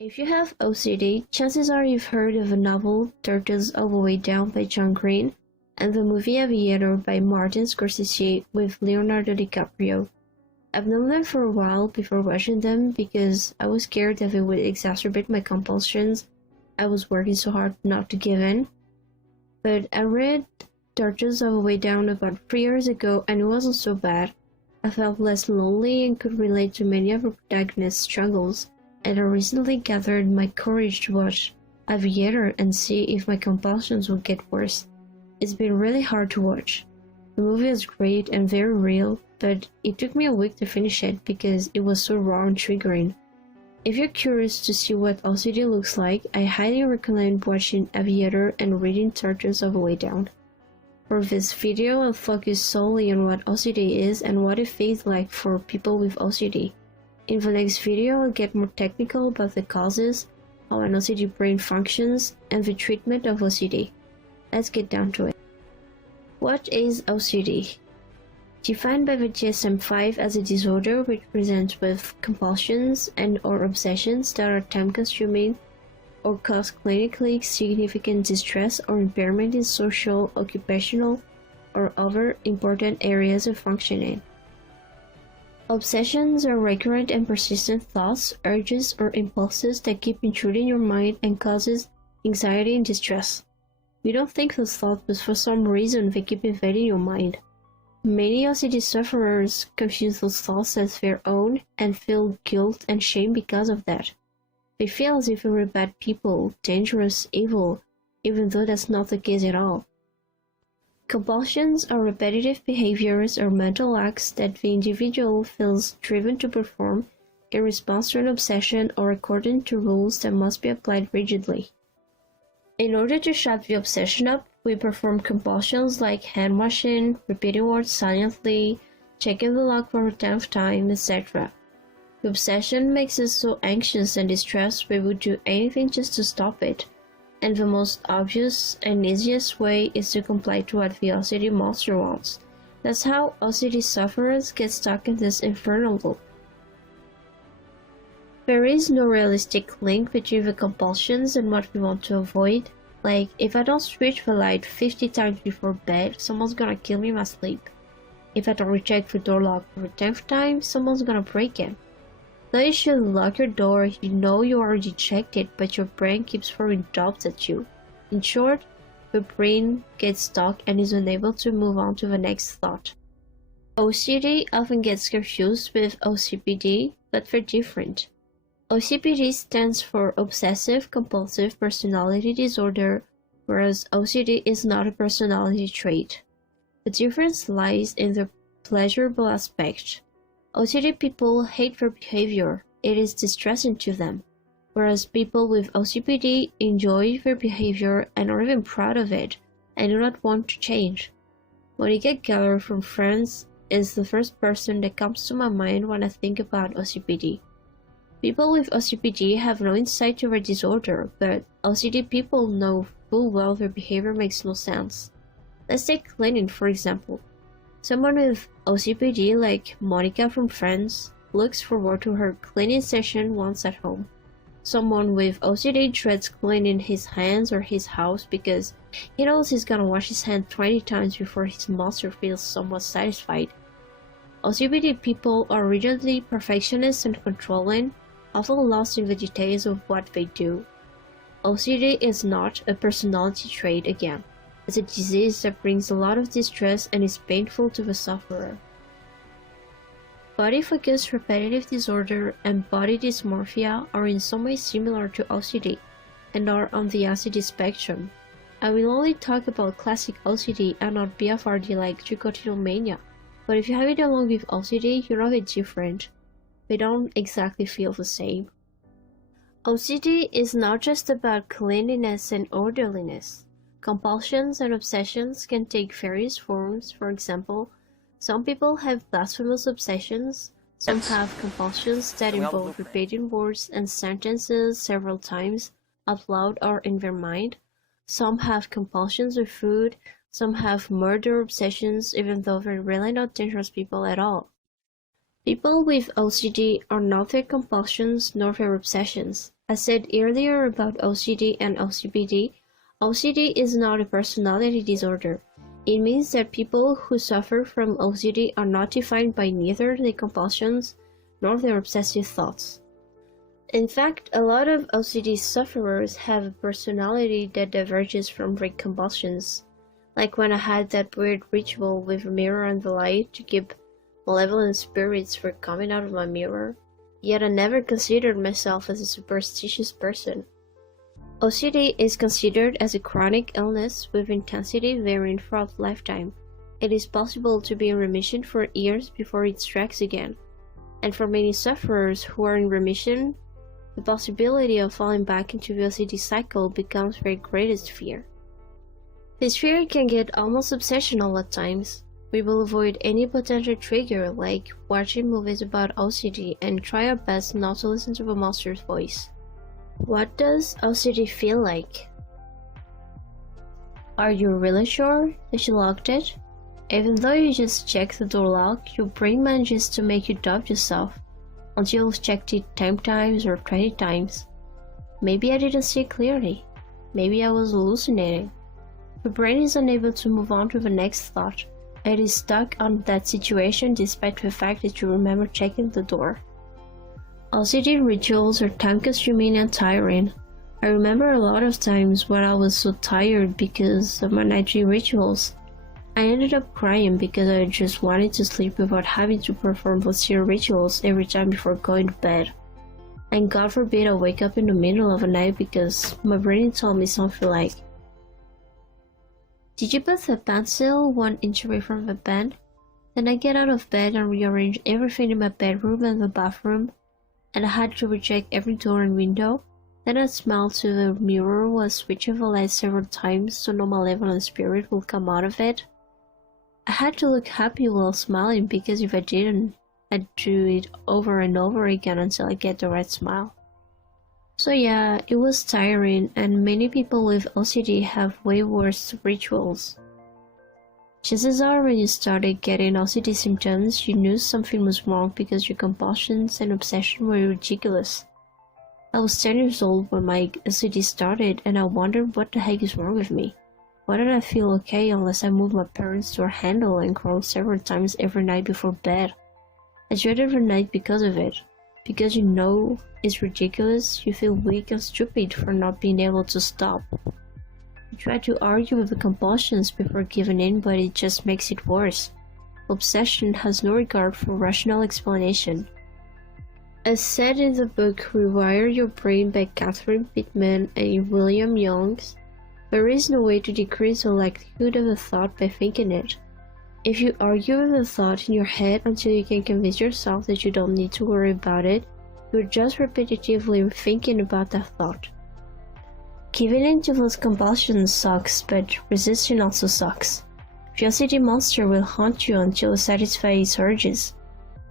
If you have OCD, chances are you've heard of the novel Turtles All the Way Down by John Green and the movie Aviator by Martin Scorsese with Leonardo DiCaprio. I've known them for a while before watching them because I was scared that they would exacerbate my compulsions. I was working so hard not to give in. But I read Turtles All the Way Down about 3 years ago and it wasn't so bad. I felt less lonely and could relate to many of the protagonist's struggles. And I recently gathered my courage to watch Aviator and see if my compulsions would get worse. It's been really hard to watch. The movie is great and very real, but it took me a week to finish it because it was so raw and triggering. If you're curious to see what OCD looks like, I highly recommend watching Aviator and reading Turtles All the Way Down. For this video, I'll focus solely on what OCD is and what it feels like for people with OCD. In the next video, I'll get more technical about the causes, how an OCD brain functions, and the treatment of OCD. Let's get down to it. What is OCD? Defined by the DSM-5 as a disorder which presents with compulsions and/or obsessions that are time-consuming or cause clinically significant distress or impairment in social, occupational, or other important areas of functioning. Obsessions are recurrent and persistent thoughts, urges, or impulses that keep intruding your mind and causes anxiety and distress. You don't think those thoughts, but for some reason they keep invading your mind. Many OCD sufferers confuse those thoughts as their own and feel guilt and shame because of that. They feel as if they were bad people, dangerous, evil, even though that's not the case at all. Compulsions are repetitive behaviors or mental acts that the individual feels driven to perform in response to an obsession or according to rules that must be applied rigidly. In order to shut the obsession up, we perform compulsions like hand washing, repeating words silently, checking the lock for the 10th time, etc. The obsession makes us so anxious and distressed we would do anything just to stop it. And the most obvious and easiest way is to comply to what the OCD monster wants. That's how OCD sufferers get stuck in this infernal loop. There is no realistic link between the compulsions and what we want to avoid. Like, if I don't switch the light 50 times before bed, someone's gonna kill me in my sleep. If I don't recheck the door lock for the 10th time, someone's gonna break in. Though you should lock your door, you know you already checked it, but your brain keeps throwing doubts at you. In short, the brain gets stuck and is unable to move on to the next thought. OCD often gets confused with OCPD, but they're different. OCPD stands for Obsessive Compulsive Personality Disorder, whereas OCD is not a personality trait. The difference lies in the pleasurable aspect. OCD people hate their behavior, it is distressing to them, whereas people with OCPD enjoy their behavior and are even proud of it, and do not want to change. Monica Geller from France is the first person that comes to my mind when I think about OCPD. People with OCPD have no insight to their disorder, but OCD people know full well their behavior makes no sense. Let's take cleaning for example. Someone with OCPD like Monica from France looks forward to her cleaning session once at home. Someone with OCD dreads cleaning his hands or his house because he knows he's gonna wash his hands 20 times before his monster feels somewhat satisfied. OCPD people are rigidly perfectionist and controlling, often lost in the details of what they do. OCD is not a personality trait again. It's a disease that brings a lot of distress and is painful to the sufferer. Body-focused repetitive disorder and body dysmorphia are in some ways similar to OCD and are on the OCD spectrum. I will only talk about classic OCD and not BFRD like trichotillomania, but if you have it along with OCD, you know they're different. They don't exactly feel the same. OCD is not just about cleanliness and orderliness. Compulsions and obsessions can take various forms. For example, some people have blasphemous obsessions, some have compulsions that involve repeating words and sentences several times out loud or in their mind. Some have compulsions with food, some have murder obsessions even though they're really not dangerous people at all. People with OCD are not their compulsions nor their obsessions. I said earlier about OCD and OCPD. OCD is not a personality disorder. It means that people who suffer from OCD are not defined by neither their compulsions nor their obsessive thoughts. In fact, a lot of OCD sufferers have a personality that diverges from their compulsions. Like when I had that weird ritual with a mirror and the light to keep malevolent spirits from coming out of my mirror. Yet I never considered myself as a superstitious person. OCD is considered as a chronic illness with intensity varying throughout lifetime. It is possible to be in remission for years before it strikes again. And for many sufferers who are in remission, the possibility of falling back into the OCD cycle becomes their greatest fear. This fear can get almost obsessional at times. We will avoid any potential trigger like watching movies about OCD and try our best not to listen to the monster's voice. What does OCD feel like? Are you really sure that you locked it? Even though you just checked the door lock, your brain manages to make you doubt yourself until you've checked it 10 times or 20 times. Maybe I didn't see clearly. Maybe I was hallucinating. The brain is unable to move on to the next thought. It is stuck on that situation despite the fact that you remember checking the door. OCD rituals are time-consuming and tiring. I remember a lot of times when I was so tired because of my nightly rituals. I ended up crying because I just wanted to sleep without having to perform those rituals every time before going to bed. And God forbid I wake up in the middle of the night because my brain told me something like, "Did you put the pencil 1 inch away from the bed?" Then I get out of bed and rearrange everything in my bedroom and the bathroom, and I had to recheck every door and window. Then I smiled to the mirror while switching the light several times so no malevolent spirit would come out of it. I had to look happy while smiling because if I didn't, I'd do it over and over again until I get the right smile. So yeah, it was tiring, and many people with OCD have way worse rituals. Chances are when you started getting OCD symptoms, you knew something was wrong because your compulsions and obsession were ridiculous. I was 10 years old when my OCD started, and I wondered what the heck is wrong with me. Why don't I feel okay unless I move my parents' door handle and crawl several times every night before bed? I dreaded the night because of it. Because you know it's ridiculous, you feel weak and stupid for not being able to stop. You try to argue with the compulsions before giving in, but it just makes it worse. Obsession has no regard for rational explanation. As said in the book Rewire Your Brain by Catherine Pittman and William Youngs, there is no way to decrease the likelihood of a thought by thinking it. If you argue with a thought in your head until you can convince yourself that you don't need to worry about it, you're just repetitively thinking about that thought. Giving in to those compulsions sucks, but resisting also sucks. The OCD monster will haunt you until it satisfies its urges.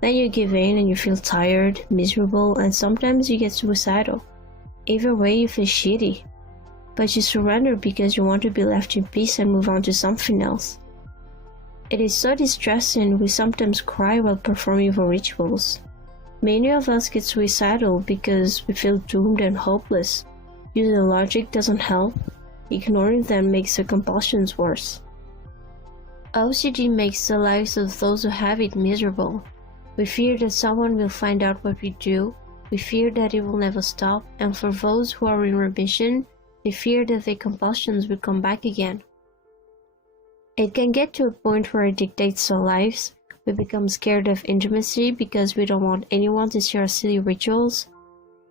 Then you give in and you feel tired, miserable, and sometimes you get suicidal. Either way you feel shitty. But you surrender because you want to be left in peace and move on to something else. It is so distressing we sometimes cry while performing the rituals. Many of us get suicidal because we feel doomed and hopeless. Using logic doesn't help. Ignoring them makes the compulsions worse. OCD makes the lives of those who have it miserable. We fear that someone will find out what we do. We fear that it will never stop. And for those who are in remission, they fear that their compulsions will come back again. It can get to a point where it dictates our lives. We become scared of intimacy because we don't want anyone to see our silly rituals.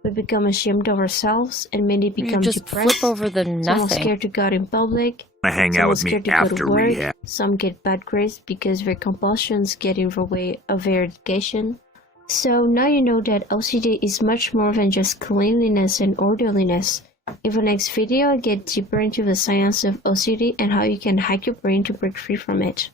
We become ashamed of ourselves, and many become just depressed. Flip over the nothing. Some are scared to go out in public. Hang out with me after rehab. Some get bad grades because their compulsions get in the way of their education. So now you know that OCD is much more than just cleanliness and orderliness. In the next video, I get deeper into the science of OCD and how you can hack your brain to break free from it.